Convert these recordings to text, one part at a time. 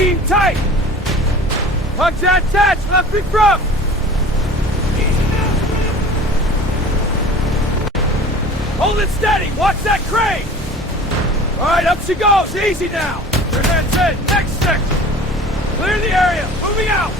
Beam tight! Tugs that attach, left me from! Hold it steady, watch that crane! Alright, up she goes, easy now! Your hands in, next section! Clear the area, moving out!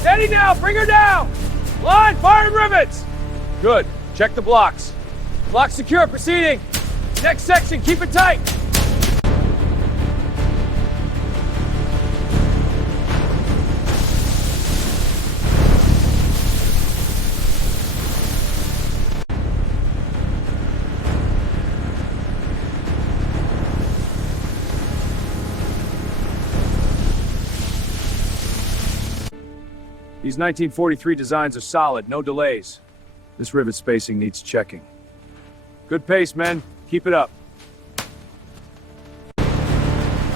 Steady now, bring her down! Line, firing rivets! Good, check the blocks. Block secure, proceeding. Next section, keep it tight. These 1943 designs are solid, no delays. This rivet spacing needs checking. Good pace, men. Keep it up.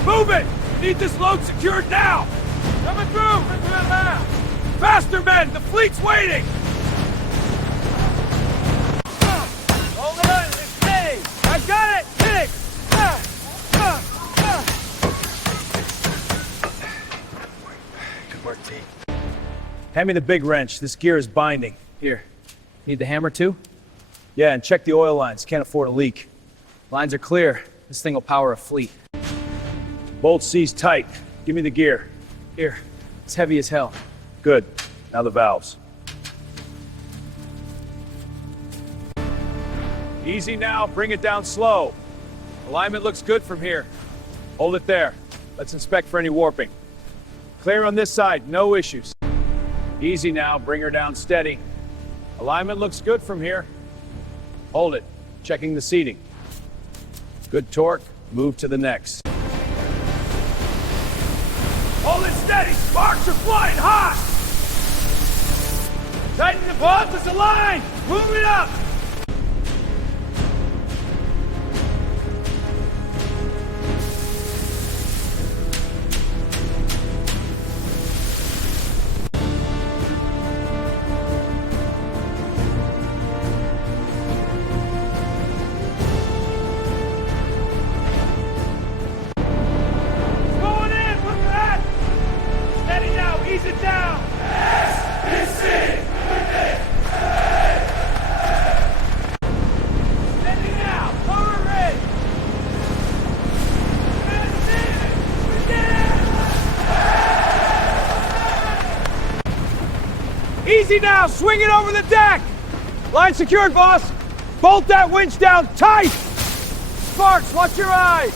Move it! Need this load secured now! Coming through! Faster, men! The fleet's waiting! Hold on, it's steady! I got it! Hit it! Good work, team. Hand me the big wrench. This gear is binding. Here. Need the hammer too? Yeah, and check the oil lines. Can't afford a leak. Lines are clear. This thing will power a fleet. Bolt seized tight. Give me the gear. Here. It's heavy as hell. Good. Now the valves. Easy now. Bring it down slow. Alignment looks good from here. Hold it there. Let's inspect for any warping. Clear on this side. No issues. Easy now, bring her down steady. Alignment looks good from here. Hold it, checking the seating. Good torque, move to the next. Hold it steady, sparks are flying hot! Tighten the valves, it's aligned! Move it up! Ease it down! Steady now! Power ready! Easy now! Swing it over the deck! Line secured, boss! Bolt that winch down tight! Sparks, watch your eyes!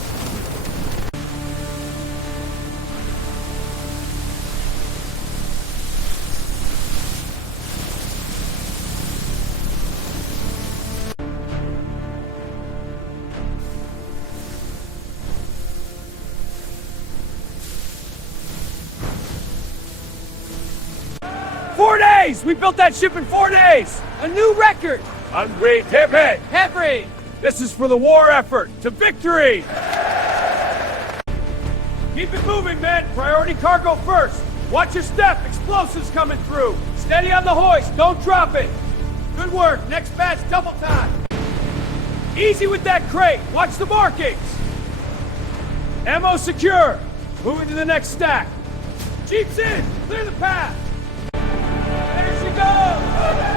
We built that ship in 4 days! A new record! Hungry tippet! Henry! This is for the war effort, to victory! Keep it moving, men! Priority cargo first! Watch your step, explosives coming through! Steady on the hoist, don't drop it! Good work, next batch double time! Easy with that crate, watch the markings! Ammo secure! Moving to the next stack! Jeeps in, clear the path! go!